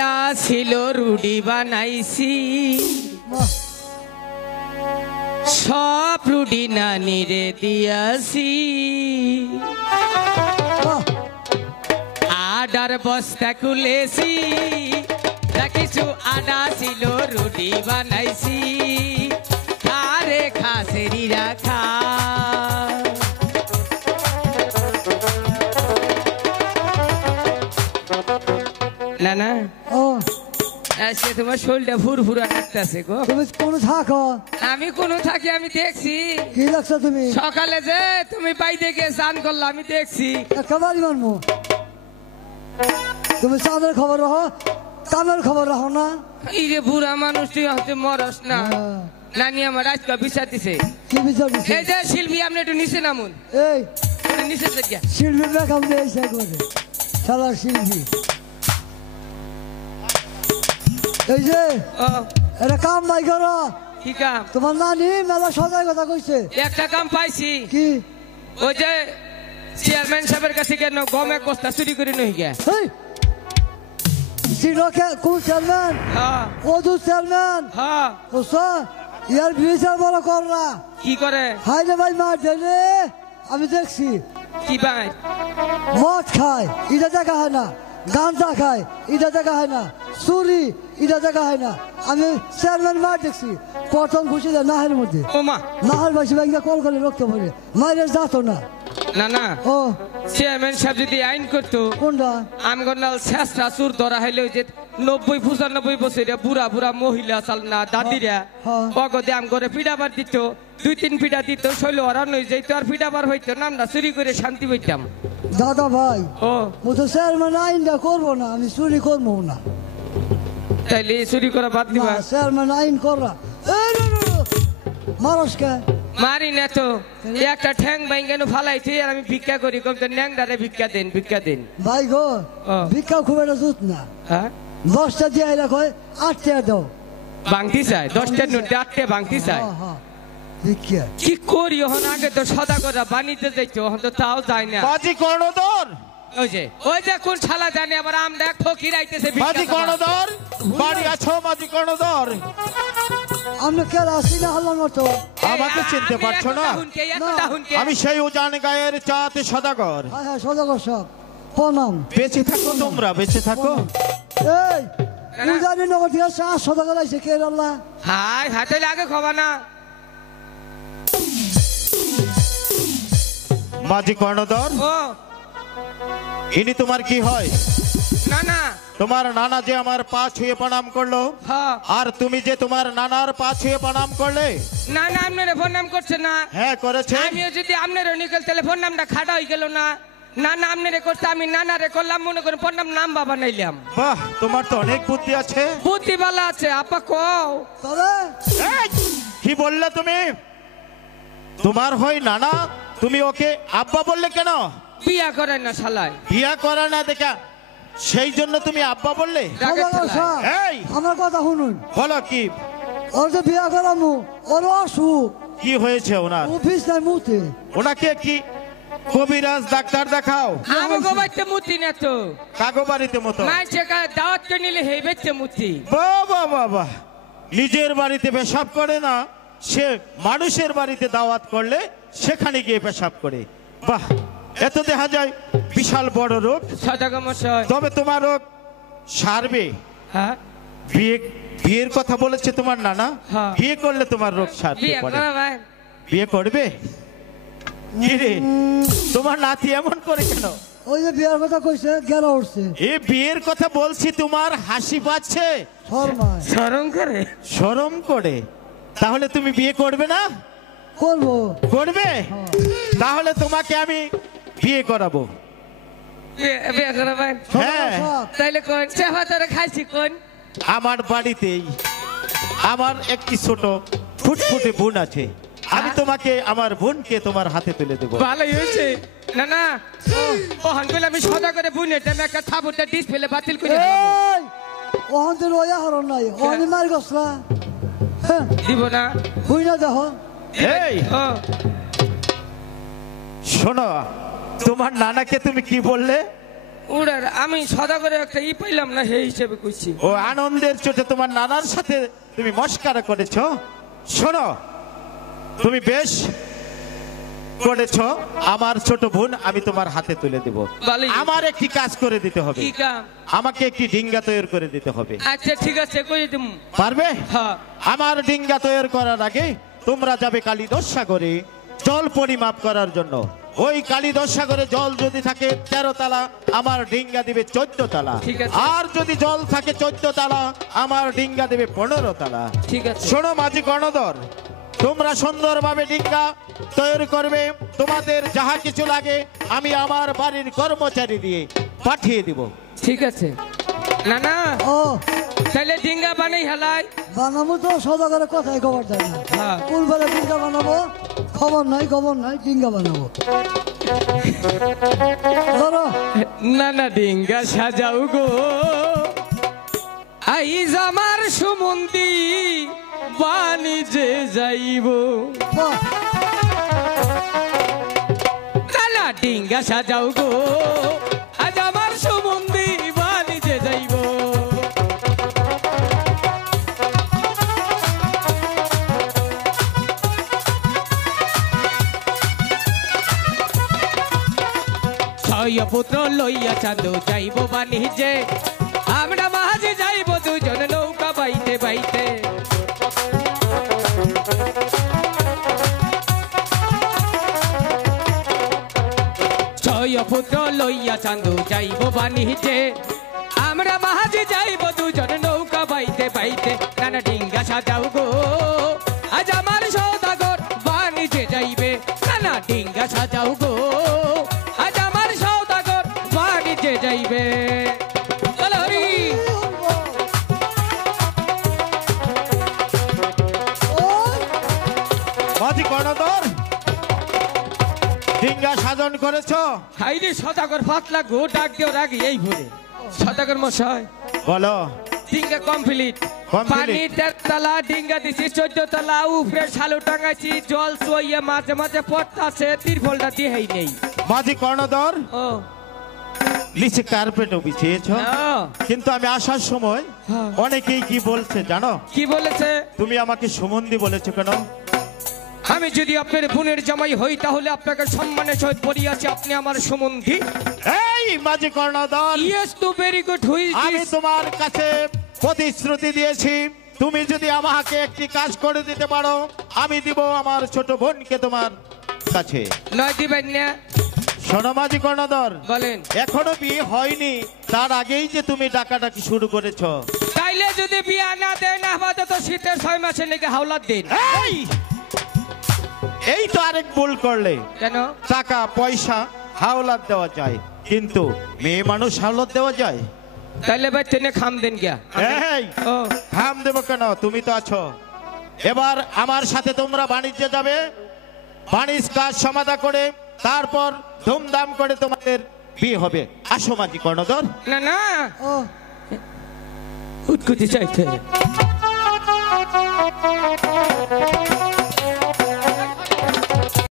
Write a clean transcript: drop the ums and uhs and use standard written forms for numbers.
আটা ছিল রুটি বানাইছি সব রুটি নানিরে দিয়াছি আডার বস্তা খুলেছি কিছু আটা ছিল রুটি বানাইছি আরে খাসেরি রাখা না না ও আজকে তোমার শরীরটা ফুরফুরা লাগতেছে গো। তুমি কোন থাকো? আমি কোন থাকি আমি দেখছি। কি দেখছো তুমি? সকালে যে তুমি বাইরে গিয়ে স্নান করলে আমি দেখছি। একেবারে মানবো তুমি চাঁদের খবর রাখো কামের খবর রাখো না। এই যে বুড়া মানুষ তুই হচ্ছে মরস না। নানি আমার আজকে বিচার দিছে। কি বিচার দিছে? এই যে শিল্পী আপনি একটু নিচে নামুন। এই নিচে থেকে শিল্পী দেখাম দিয়ে এসে করে সারা শিল্পী এই যে এটা কাম নাই করো। কি কাম? তোমার নানি মেলা সজায় কথা কইছে। একটা কাম পাইছি। কি? ওই যে চেয়ারম্যান সাহেবের কাছে কেন গমে কস্তা চুরি করে নই গে। কোন চেয়ারম্যান? মধু চেয়ারম্যান। ইয়ার বিচার বড় কর না। কি করে? হাই রে ভাই মার দেলে আমি দেখছি। কি ভাই? মদ খায় এটা দেখা হয় না, গাঁজা খায় এটা দেখা হয় না, চুরি এটা দেখা হয় না। আমি চেয়ারম্যান মার দেখছি প্রথম ঘুষি দেয় নাহের মধ্যে। নাহের বাসি ব্যাংকে কল করে রক্ত ভরে মায়ের যাতো না। না না ও চেয়ারম্যান সাহেব যদি আইন করতো কোনটা আমগন্ডাল শেষটা চুর ধরা হইলে যে 90-95 বছরের বুড়া বুড়া মহিলা চাল না দাদিরা অগদে আম করে পিডাবার দিত 2-3 পিডা দিত শৈল হারানো যাইত আর পিডাবার হইতো নামটা চুরি করে শান্তি পাইতাম। দাদা ভাই ও তো চেয়ারম্যান আইনটা করবো না, আমি চুরি করবো না। তাইলে চুরি করা বাদ দিবা? চেয়ারম্যান আইন করা মানুষ কে মারি না তো একটা ঠ্যাং বাইঙ্গানো ফালাইছি আর আমি ভিক্ষা করি কম তো ন্যাংডারে ভিক্ষা দেন ভিক্ষা দেন। ভাই গো ভিক্ষা খুব একটা জুত না। 10টা দিয়ে রাখো 8 টাকা দাও ভাঙতি চাই 10টার নোটে 8টা ভাঙতি চাই। কি করি এখন আগে তো সদা করে বানিতে যাইতো এখন তো তাও যায় না। বাজি কর্ণধর ওই যে কোন শালা জানে আবার আমরা ফকির আইতেছে। বাজি কর্ণধর বাড়ি আছো? বাজি কর্ণধর আমরা কে আসি না হলাম মতো আমাকে চিনতে পারছো না? আমি সেই উজান গায়ের চাতে সদাগর। হ্যাঁ হ্যাঁ সদাগর সব প্রণাম। বেঁচে থাকো তোমরা, বেঁচে থাকো। এই উজানি নগর থেকে সদাগর আইছে কে আল্লাহ? হাই হাতে লাগে খবা না। বাজি কর্ণধর ইনি তোমার কি হয়? না না তোমার নানা যে আমার পা ছুঁয়ে প্রণাম করলো আর তুমি যে তোমার নানার পা ছুঁয়ে প্রণাম করলে। না না আপনার ফোন নাম করছে না? হ্যাঁ করেছে। আমিও যদি আপনার নিকল তাহলে ফোন নামটা খাড়া হয়ে গেল না। না না আপনারে করতে আমি নানারে করলাম মনে করে ফোন নাম বাবা নাইলাম। বাহ তোমার তো অনেক বুদ্ধি আছে। বুদ্ধি বালা আছে আপা কও। কি বললে তুমি? তোমার হয় নানা তুমি ওকে আব্বা বললে কেন? বিয়া করে না শালায়। বিয়া করে না দেখা সেই জন্য তুমি আব্বা বললে? আমার কথা শুনুন। বলো কি? ওর যে বিয়া করামু ওর অসুখ। কি হয়েছে ওনার? অফিস নাই মুতে। ওনাকে কি কবিরাজ ডাক্তার দেখাও? আমাগো বাড়িতে মুতি না তো। কাগো বাড়িতে মতো মাইছে কা দাওয়াত কে নিলে হেই বেচতে মুতি। বাবা বাবা নিজের বাড়িতে পেশাব করে না, সে মানুষের বাড়িতে দাওয়াত করলে সেখানে গিয়ে পেশাব করে। বাহ এত দেখা যায় বিশাল বড় রোগ। তবে তোমার রোগ সারবে। হ্যাঁ বিয়ের কথা বলেছে তোমার নানা। বিয়ে করলে তোমার রোগ সারবে। বিয়ে করবে? তোমার নাতি এমন করে কেন? ওই যে বিয়ের কথা কইছে গেল উঠছে। এই বিয়ের কথা বলছি তোমার হাসি পাচ্ছে। শরম করে? শরম করে? তাহলে তুমি বিয়ে করবে না? করবো। করবে? তাহলে তোমাকে আমি বিয়ে করাবো। বিয়ে করাবেন? হ্যাঁ। তাইলে কোন চেহারা তারা খাইছি কোন? আমার বাড়িতেই আমার একটি ছোট ফুটফুটে বোন আছে। আমি তোমাকে আমার বোনকে তোমার হাতে তুলে দেবো। ভালোই হয়েছে। না না ওখান কইলে আমি সদা করে বুনের টাইমে একটা থাবুরটা ডিসপ্লে বাতিল করে দিলাম। ওখান থেকে ওয়া হরন নাই ওখানে মার গছলা দিব না। হই না দেখো। এই শোনো তোমার নানাকে তুমি কি বললে? উড়ার আমি সদা করে একটা পাইলাম না সেই হিসেবে কইছি। ও আনন্দের চোটে তোমার নানার সাথে তুমি মস্কারা করেছো। শোনো, তুমি বেশ করেছো। আমার ছোট বোন আমি তোমার হাতে তুলে দেব। আমার একটি কাজ করে দিতে হবে। কি কাম? আমাকে একটি ডিঙ্গা তৈরি করে দিতে হবে। আচ্ছা ঠিক আছে, করে দিম। পারবে? হ্যাঁ। আমার ডিঙ্গা তৈরি করার আগে তোমরা যাবে কালীদশ সাগরে জল পরিমাপ করার জন্য। ওই কালীদশ সাগরে জল যদি থাকে 13 তালা, আমার ডিঙ্গা দিবে 14 তালা। আর যদি জল থাকে 14 তালা, আমার ডিঙ্গা দেবে 15 তালা। ঠিক আছে। শোনো মাঝি কর্ণধর, তোমরা সুন্দরভাবে ডিঙ্গা তৈরি করবে। তোমাদের যাহা কিছু লাগে আমি আমার বাড়ির কর্মচারী দিয়ে পাঠিয়ে দিব। ঠিক আছে। না না, ও তাহলে ডিঙ্গা বানাই হেলাই বানাবো তো সদাগরের কথাই খবর দেয় না। হ্যাঁ। কোন বেলা ডিঙ্গা বানাবো খবর নাই ডিঙ্গা বানাবো। ধরো না না, ডিঙ্গা সাজাও গো আইজ আমার সুমন্দি বাণিজ্যে যাইব। বাহ, না না, ডিঙ্গা সাজাও গো আজ আমার সুমন্দি বাণিজ্যে যাইব। ছয় পুত্র লইয়া চাঁদো যাইব বাণিজ্যে, আমরা মাঝে যাইব দুজন নৌকা বাইতে বাইতে। ছয় পুত্র লইয়া চাঁদো যাইব বাণিজ্যে, আমরা মাঝে যাইব দুজন নৌকা বাইতে বাইতে। নানা ডিঙ্গা সাজাও গো আজ আমার সদাগর বাণিজ্যে যাইবে। নানা ডিঙ্গা সাজাও গো আজ আমার সদাগর বাণিজ্যে যাইবে। চলো হরি। মাঝি কর্ণধর, ডিঙ্গা সাধন করেছো? হাইরে সদাগর পাতলা গো ডাক দিও রাগি এই ভরে। সদাগর মশাই বলো। ডিঙ্গা কমপ্লিট। পানি 13 তালা, ডিঙ্গা দিছি 14 তালা, উপরে শালু টাঙাইছি, জল চুইয়ে মাঝে মাঝে পড়তাছে, তিরফলটা দিয়েই নেই। মাঝি কর্ণধর, ও নিচে কার্পেটও বিছিয়েছো, না। কিন্তু আমি আসার সময় হ্যাঁ। অনেকেই কি বলছে জানো? কি বলেছে? তুমি আমাকে সুমন্দি বলেছো কেন? আমি যদি আপনার বোনের জামাই হই তাহলে আপনাকে সম্মানের সহিত পড়িয়াছি, আপনি আমার সম্বন্ধী। এই মাঝি কর্ণধর, ইয়েস টু ভেরি গুড। হুই আমি তোমার কাছে প্রতিশ্রুতি দিয়েছি, তুমি যদি আমাকে একটি কাজ করে দিতে পারো আমি দিব আমার ছোট বোনকে তোমার কাছে। নয় দিবেন না? শোনো মাঝি কর্ণধর, বলেন। এখনো বিয়ে হয়নি, তার আগেই যে তুমি ডাকাডাকি শুরু করেছো। তাইলে যদি বিয়া না দেন আপাতত শীতের 6 মাসের লেগে হাওলাত দিন। এই তো আরেক ভুল করলে। কেন? টাকা পয়সা হাওলাত দেওয়া যায়, কিন্তু মেয়ে মানুষ হাওলাত দেওয়া যায়? তাইলে ভাই তেনে খাম দেন গিয়া। এই ও থাম দেবো কেন? তুমি তো আছো। এবার আমার সাথে তোমরা বাণিজ্যে যাবে, বাণিজ্য কাজ সমাধা করে তারপর ধুমধাম করে তোমাদের বিয়ে হবে। আসো মাঝি কর্ণধর। না না, ও উৎকুতি চাইতে